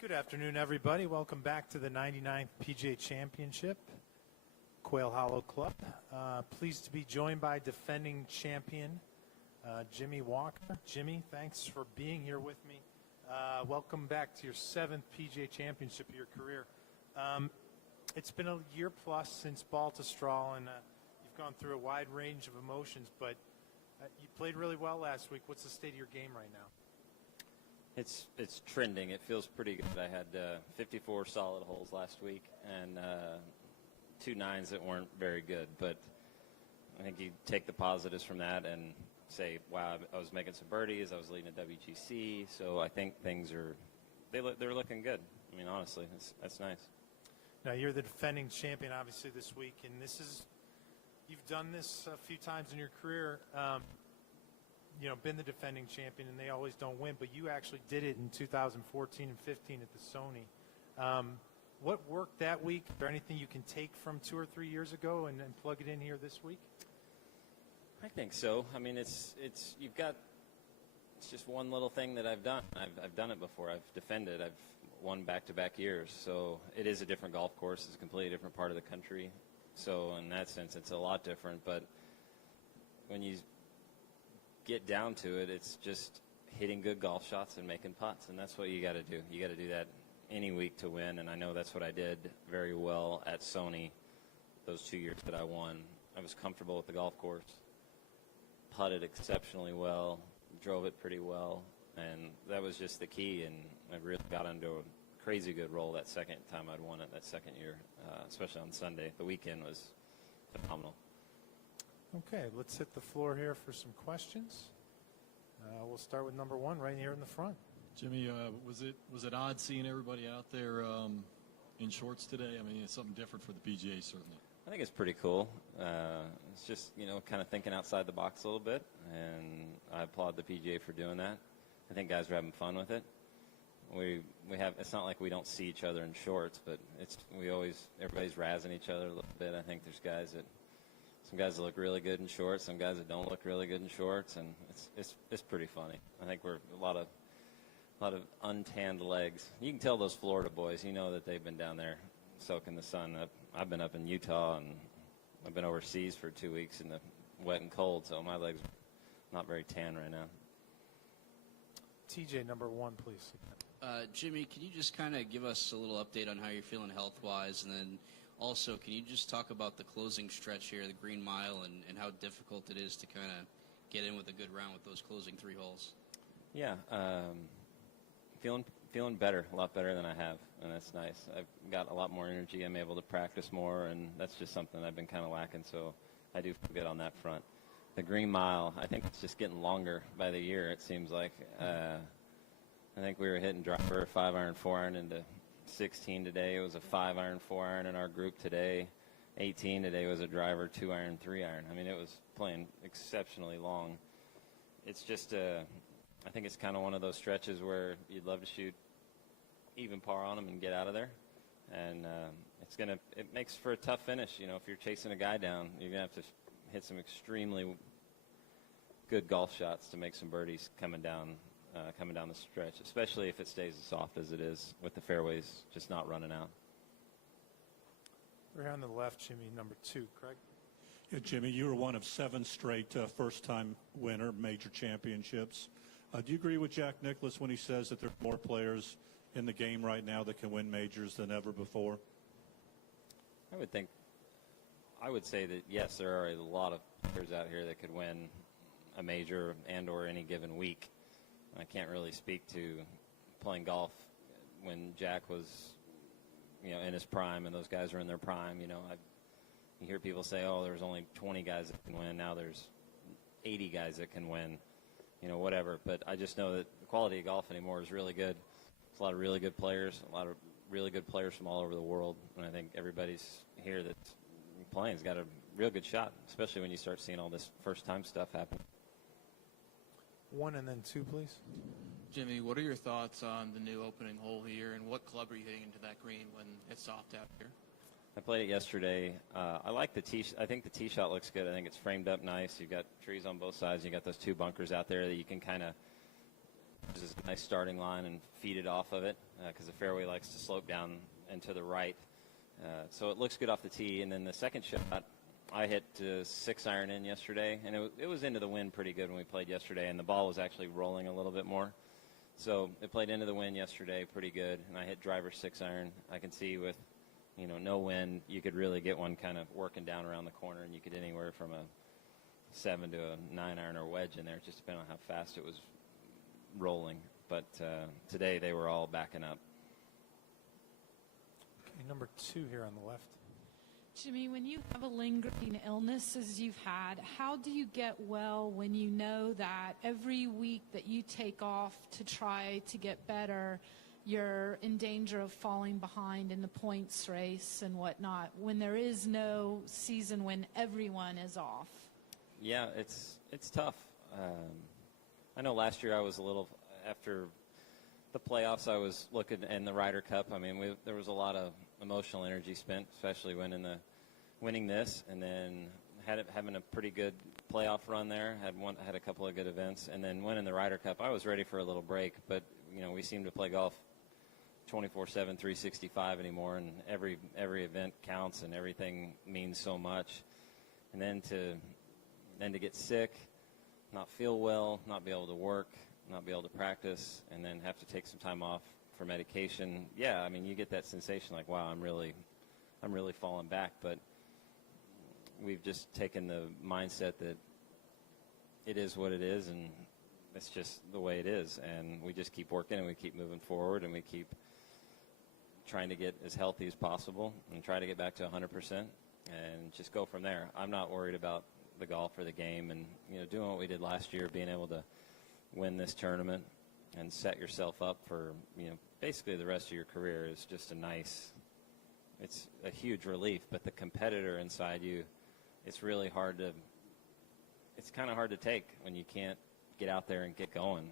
Good afternoon, everybody. Welcome back to the 99th PGA Championship, Quail Hollow Club. Pleased to be joined by defending champion Jimmy Walker. Jimmy, thanks for being here with me. Welcome back to your 7th PGA Championship of your career. It's been a year plus since ball to straw, and you've gone through a wide range of emotions, but you played really well last week. What's the state of your game right now? It's trending. It feels pretty good. I had 54 solid holes last week and 2 9s that weren't very good. But I think you take the positives from that and say, wow, I was making some birdies. I was leading a WGC. So I think things they're looking good. I mean, honestly, that's nice. Now, you're the defending champion, obviously, this week. And you've done this a few times in your career. Been the defending champion, and they always don't win, but you actually did it in 2014 and 15 at the Sony. What worked that week? Is there anything you can take from 2 or 3 years ago and plug it in here this week? I think so. I mean, it's just one little thing that I've done. I've done it before. I've defended. I've won back-to-back years. So it is a different golf course. It's a completely different part of the country. So in that sense, it's a lot different. But when you get down to it, it's just hitting good golf shots and making putts, and that's what you got to do. You got to do that any week to win, and I know that's what I did very well at Sony those 2 years that I won. I was comfortable with the golf course, putted exceptionally well, drove it pretty well, and that was just the key, and I really got into a crazy good roll that second time I'd won it that second year, especially on Sunday. The weekend was phenomenal. Okay, let's hit the floor here for some questions. We'll start with number 1 right here in the front. Jimmy, was it odd seeing everybody out there in shorts today? I mean, it's something different for the PGA, certainly. I think it's pretty cool. It's just, kind of thinking outside the box a little bit, and I applaud the PGA for doing that. I think guys are having fun with it. We have. It's not like we don't see each other in shorts, but everybody's razzing each other a little bit. I think there's some guys that look really good in shorts, some guys that don't look really good in shorts, and it's pretty funny. I think we're a lot of untanned legs. You can tell those Florida boys, that they've been down there soaking the sun. I've been up in Utah, and I've been overseas for 2 weeks in the wet and cold, so my legs are not very tan right now. TJ, number 1, please. Jimmy, can you just kind of give us a little update on how you're feeling health-wise, and then also, can you just talk about the closing stretch here, the Green Mile, and how difficult it is to kind of get in with a good round with those closing 3 holes? Yeah, feeling better, a lot better than I have, and that's nice. I've got a lot more energy. I'm able to practice more, and that's just something I've been kind of lacking, so I do feel good on that front. The Green Mile, I think it's just getting longer by the year, it seems like. I think we were hitting driver 5-iron, 4-iron into 16 today. It was a 5-iron, 4-iron in our group today. 18 today was a driver, 2-iron, 3-iron. I mean, it was playing exceptionally long. It's just I think it's kind of one of those stretches where you'd love to shoot even par on them and get out of there. And it makes for a tough finish. If you're chasing a guy down, you're going to have to hit some extremely good golf shots to make some birdies coming down the stretch, especially if it stays as soft as it is with the fairways just not running out. We're here on the left, Jimmy, number 2. Craig? Yeah, Jimmy, you were one of 7 straight first-time winner major championships. Do you agree with Jack Nicklaus when he says that there are more players in the game right now that can win majors than ever before? I would say that, yes, there are a lot of players out here that could win a major and or any given week. I can't really speak to playing golf when Jack was, in his prime and those guys are in their prime. You hear people say, oh, there's only 20 guys that can win. Now there's 80 guys that can win, whatever. But I just know that the quality of golf anymore is really good. There's a lot of really good players, a lot of really good players from all over the world. And I think everybody's here that's playing has got a real good shot, especially when you start seeing all this first-time stuff happen. 1 and then 2, please. Jimmy, what are your thoughts on the new opening hole here, and what club are you hitting into that green when it's soft out here? I played it yesterday. I like the tee. I think the tee shot looks good. I think it's framed up nice. You've got trees on both sides. You got those 2 bunkers out there that you can kind of nice starting line and feed it off of it because the fairway likes to slope down and to the right. So it looks good off the tee. And then the second shot, I hit 6-iron in yesterday, and it was into the wind pretty good when we played yesterday, and the ball was actually rolling a little bit more. So it played into the wind yesterday pretty good, and I hit driver 6-iron. I can see with, no wind, you could really get one kind of working down around the corner, and you could anywhere from a 7 to a 9-iron or wedge in there, just depending on how fast it was rolling. But today they were all backing up. Okay, number 2 here on the left. Jimmy, when you have a lingering illness as you've had, how do you get well when you know that every week that you take off to try to get better, you're in danger of falling behind in the points race and whatnot, when there is no season when everyone is off? Yeah, it's tough. I know last year I was a little, after the playoffs, I was looking in the Ryder Cup. I mean, there was a lot of emotional energy spent, especially winning this, and then having a pretty good playoff run there. Had a couple of good events, and then winning the Ryder Cup. I was ready for a little break, but we seem to play golf 24/7, 365 anymore, and every event counts, and everything means so much. And then to get sick, not feel well, not be able to work, not be able to practice, and then have to take some time off for medication. Yeah, I mean, you get that sensation like, wow, I'm really falling back. But we've just taken the mindset that it is what it is, and it's just the way it is. And we just keep working, and we keep moving forward, and we keep trying to get as healthy as possible and try to get back to 100% and just go from there. I'm not worried about the golf or the game, and doing what we did last year, being able to win this tournament and set yourself up for basically the rest of your career is just it's a huge relief. But the competitor inside you, it's really it's kind of hard to take when you can't get out there and get going.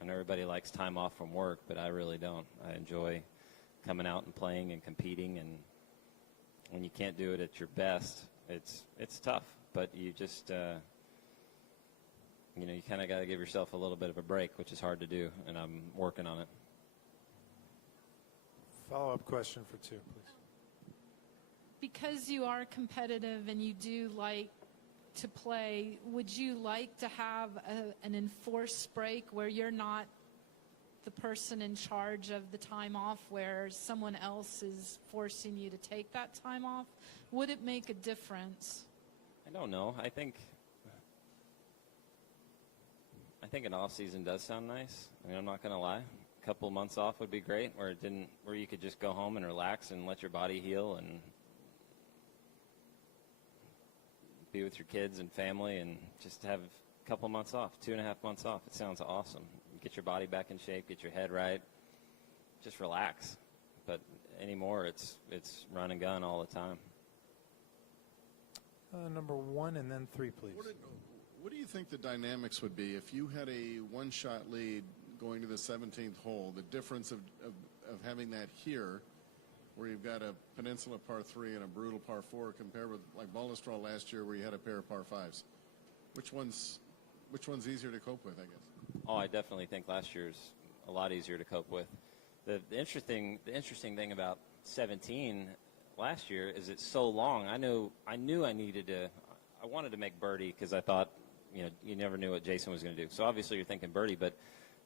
I know everybody likes time off from work, but I really don't. I enjoy coming out and playing and competing, and when you can't do it at your best, it's tough. But you just you kind of got to give yourself a little bit of a break, which is hard to do, and I'm working on it. Follow-up question for 2, please. Because you are competitive and you do like to play, would you like to have an enforced break where you're not the person in charge of the time off, where someone else is forcing you to take that time off? Would it make a difference? I don't know. I think an off season does sound nice. I mean, I'm not going to lie. A couple months off would be great, where you could just go home and relax and let your body heal and be with your kids and family and just have a couple months off, 2.5 months off. It sounds awesome. Get your body back in shape, get your head right, just relax. But anymore, it's run and gun all the time. Number 1 and then 3, please. What do you think the dynamics would be if you had a one-shot lead going to the 17th hole? The difference of having that here, where you've got a peninsula par 3 and a brutal par 4, compared with like Ballinstraw last year, where you had a pair of par 5s. Which one's easier to cope with, I guess? Oh, I definitely think last year's a lot easier to cope with. The interesting thing about 17 last year is it's so long. I knew I wanted to make birdie because I thought, you never knew what Jason was going to do. So obviously you're thinking birdie, but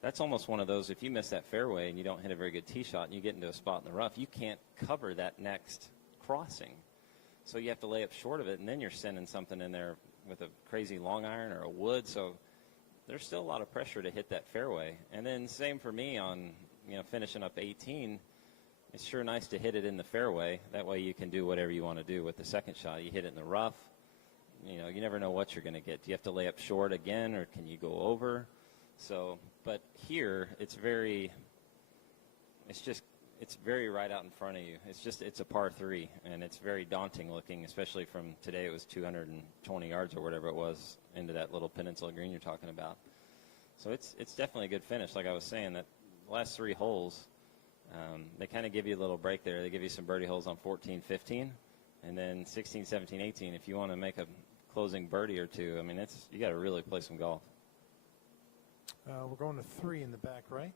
that's almost one of those, if you miss that fairway and you don't hit a very good tee shot and you get into a spot in the rough, you can't cover that next crossing. So you have to lay up short of it, and then you're sending something in there with a crazy long iron or a wood. So there's still a lot of pressure to hit that fairway. And then same for me on, finishing up 18. It's sure nice to hit it in the fairway. That way you can do whatever you want to do with the second shot. You hit it in the rough. You never know what you're going to get. Do you have to lay up short again, or can you go over? So, but here it's very right out in front of you. It's a par 3, and it's very daunting looking, especially from today. It was 220 yards or whatever it was into that little peninsula green you're talking about. So it's definitely a good finish. Like I was saying, that last 3 holes, they kind of give you a little break there. They give you some birdie holes on 14, 15, and then 16, 17, 18. If you want to make a closing birdie or 2, I mean, you got to really play some golf. We're going to 3 in the back right.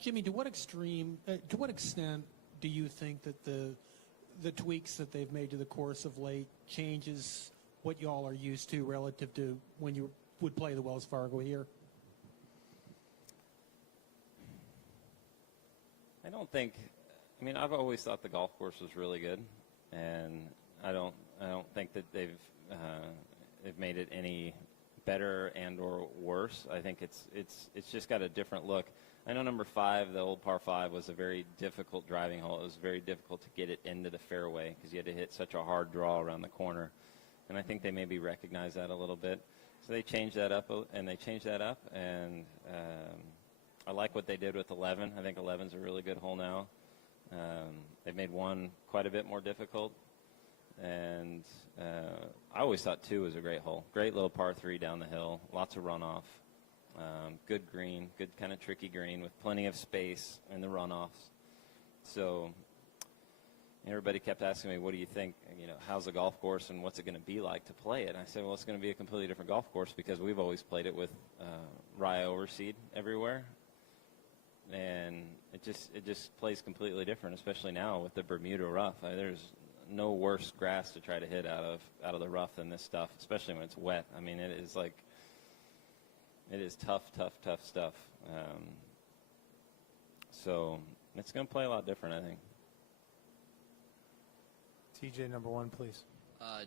Jimmy, to what extent do you think that the tweaks that they've made to the course of late changes what y'all are used to relative to when you would play the Wells Fargo here? I don't think. I mean, I've always thought the golf course was really good, and I don't think that they've made it any better and or worse. I think it's just got a different look. I know number 5, the old par 5, was a very difficult driving hole. It was very difficult to get it into the fairway because you had to hit such a hard draw around the corner, and I think they maybe recognize that a little bit. So they changed that up, and I like what they did with 11. I think 11's a really good hole now. They've made 1 quite a bit more difficult, and I always thought 2 was a great hole. Great little par 3 down the hill, lots of runoff. Good green, good kind of tricky green with plenty of space in the runoffs. So everybody kept asking me, what do you think, how's the golf course and what's it going to be like to play it? And I said, well, it's going to be a completely different golf course because we've always played it with rye overseed everywhere. And it just plays completely different, especially now with the Bermuda rough. There's no worse grass to try to hit out of the rough than this stuff, especially when it's wet. I mean, it is tough stuff. So it's going to play a lot different, I think. TJ, number 1, please.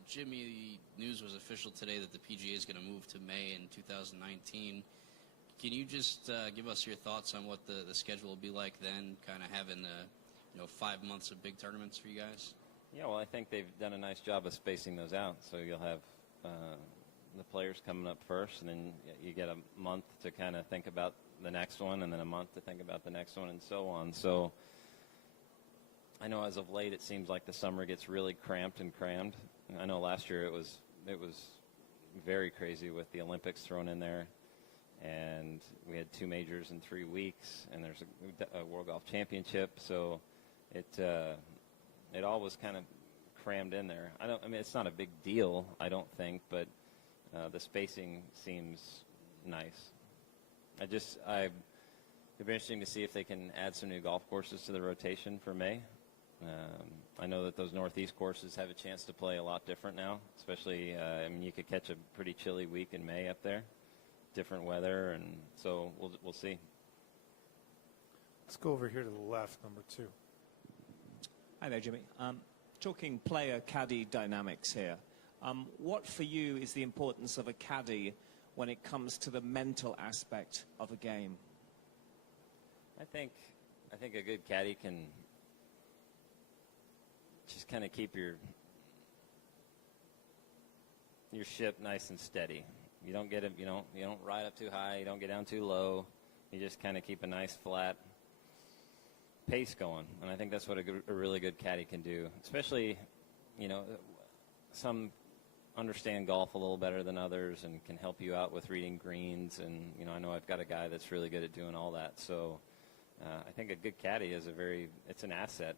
Jimmy, news was official today that the PGA is going to move to May in 2019. Can you just give us your thoughts on what the schedule will be like then, kind of having 5 months of big tournaments for you guys? Yeah, well, I think they've done a nice job of spacing those out. So you'll have the players coming up first, and then you get a month to kind of think about the next one, and then a month to think about the next one, and so on. So I know as of late it seems like the summer gets really cramped and crammed. I know last year it was very crazy with the Olympics thrown in there, and we had 2 majors in 3 weeks, and there's a World Golf Championship, so it all was kind of crammed in there. I mean, it's not a big deal, I don't think, but the spacing seems nice. It'd be interesting to see if they can add some new golf courses to the rotation for May. I know that those Northeast courses have a chance to play a lot different now, especially, you could catch a pretty chilly week in May up there, different weather, and so we'll see. Let's go over here to the left, number 2. Hi there, Jimmy. Talking player-caddy dynamics here. What for you is the importance of a caddy when it comes to the mental aspect of a game? I think a good caddy can just kind of keep your ship nice and steady. You don't get it. You don't ride up too high. You don't get down too low. You just kind of keep a nice flat pace going, and I think that's what a really good caddy can do. Especially, some understand golf a little better than others and can help you out with reading greens. And I know I've got a guy that's really good at doing all that. So I think a good caddy is it's an asset,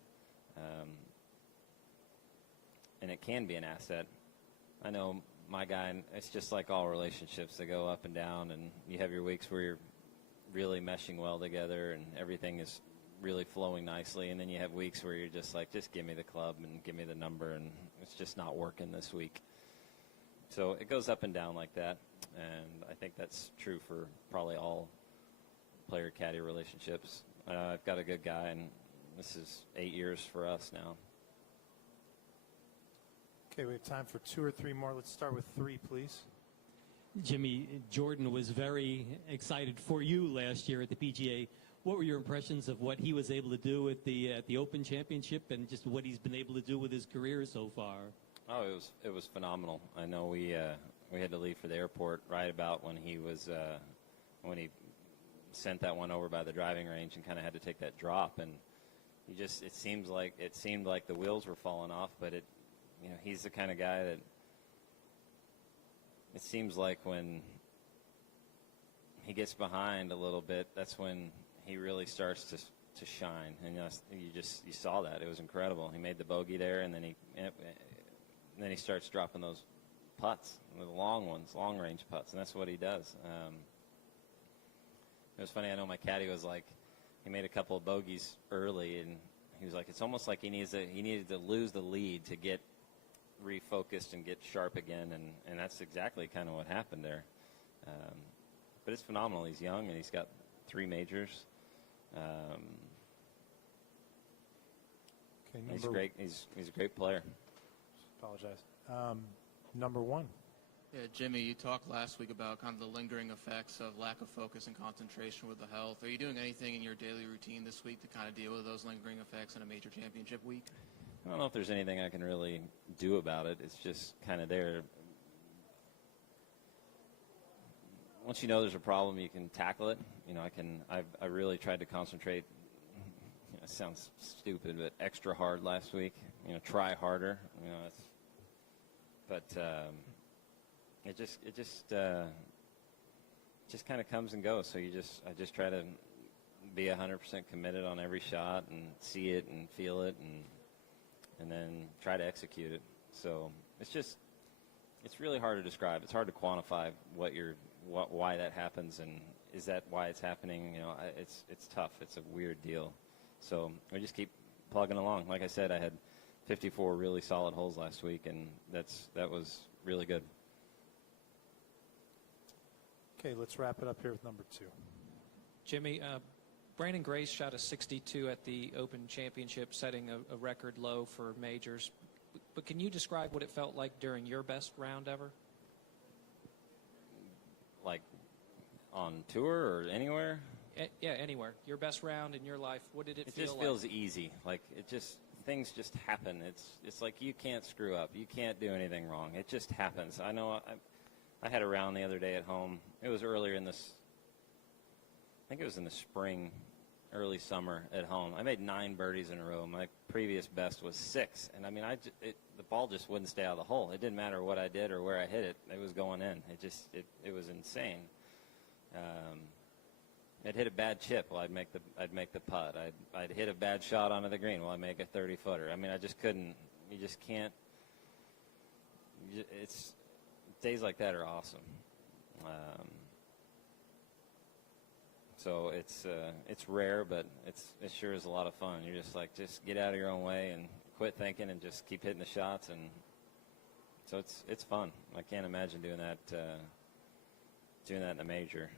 and it can be an asset. I know my guy, it's just like all relationships. They go up and down, and you have your weeks where you're really meshing well together and everything is really flowing nicely, and then you have weeks where you're just like, just give me the club and give me the number, and it's just not working this week. So it goes up and down like that, and I think that's true for probably all player-caddy relationships. I've got a good guy, and this is 8 years for us now. Okay, we have time for 2 or 3 more. Let's start with 3, please. Jimmy, Jordan was very excited for you last year at the PGA. What were your impressions of what he was able to do at the Open Championship, and just what he's been able to do with his career so far? Oh, it was phenomenal. I know we had to leave for the airport right about when he sent that one over by the driving range and kind of had to take that drop, and it seemed like the wheels were falling off, but he's the kind of guy that it seems like when he gets behind a little bit, that's when he really starts to shine, and you saw that. It was incredible. He made the bogey there, and then he starts dropping those putts, the long ones, long range putts, and that's what he does. It was funny. I know my caddy was like, he made a couple of bogeys early, and he was like, it's almost like he needed to lose the lead to get refocused and get sharp again, and that's exactly kind of what happened there. But it's phenomenal. He's young, and he's got 3 majors. He's great. He's a great player. Apologize. Number 1. Yeah, Jimmy, you talked last week about kind of the lingering effects of lack of focus and concentration with the health. Are you doing anything in your daily routine this week to kind of deal with those lingering effects in a major championship week? I don't know if there's anything I can really do about it. It's just kind of there. Once you know there's a problem, you can tackle it. You know, I really tried to concentrate. It sounds stupid, but extra hard last week. You know, try harder. You know, it just kind of comes and goes. So I just try to be 100% committed on every shot and see it and feel it and then try to execute it. So it's really hard to describe. It's hard to quantify why that happens, and is that why it's happening? You know, it's tough. It's a weird deal. So we just keep plugging along. Like I said, I had 54 really solid holes last week, and that was really good. Okay, let's wrap it up here with number 2. Jimmy, Brandon Grace shot a 62 at the Open Championship, setting a record low for majors. But can you describe what it felt like during your best round ever? Like on tour or anywhere? Yeah, anywhere. Your best round in your life, what did it feel like? It just feels easy. Like things just happen. It's like you can't screw up. You can't do anything wrong. It just happens. I know I had a round the other day at home. It was earlier in this, I think it was in the spring, early summer at home. I made 9 birdies in a row. My previous best was 6. And, I mean, the ball just wouldn't stay out of the hole. It didn't matter what I did or where I hit it. It was going in. It was insane. I'd hit a bad chip. Well, I'd make the putt. I'd hit a bad shot onto the green. Well, I'd make a 30-footer. I mean, I just couldn't. You just can't. It's days like that are awesome. So it's rare, but it sure is a lot of fun. You're just get out of your own way and quit thinking and just keep hitting the shots, and so it's fun. I can't imagine doing that in a major,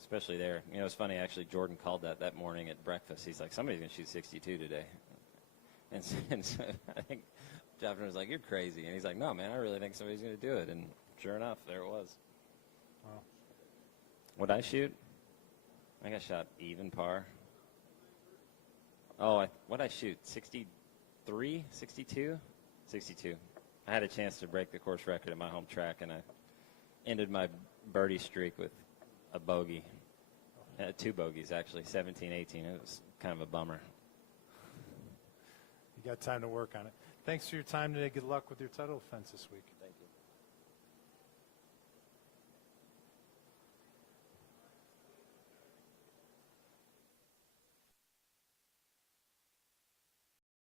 especially there. You know, it's funny actually. Jordan called that morning at breakfast. He's like, somebody's gonna shoot 62 today, and so I think Jeffrey was like, you're crazy, and he's like, no man, I really think somebody's gonna do it, and sure enough, there it was. Wow. What'd I shoot? I think I shot even par. Oh, what'd I shoot? 63? 62? 62. I had a chance to break the course record at my home track, and I ended my birdie streak with a bogey. 2 bogeys, actually, 17, 18. It was kind of a bummer. You got time to work on it. Thanks for your time today. Good luck with your title defense this week.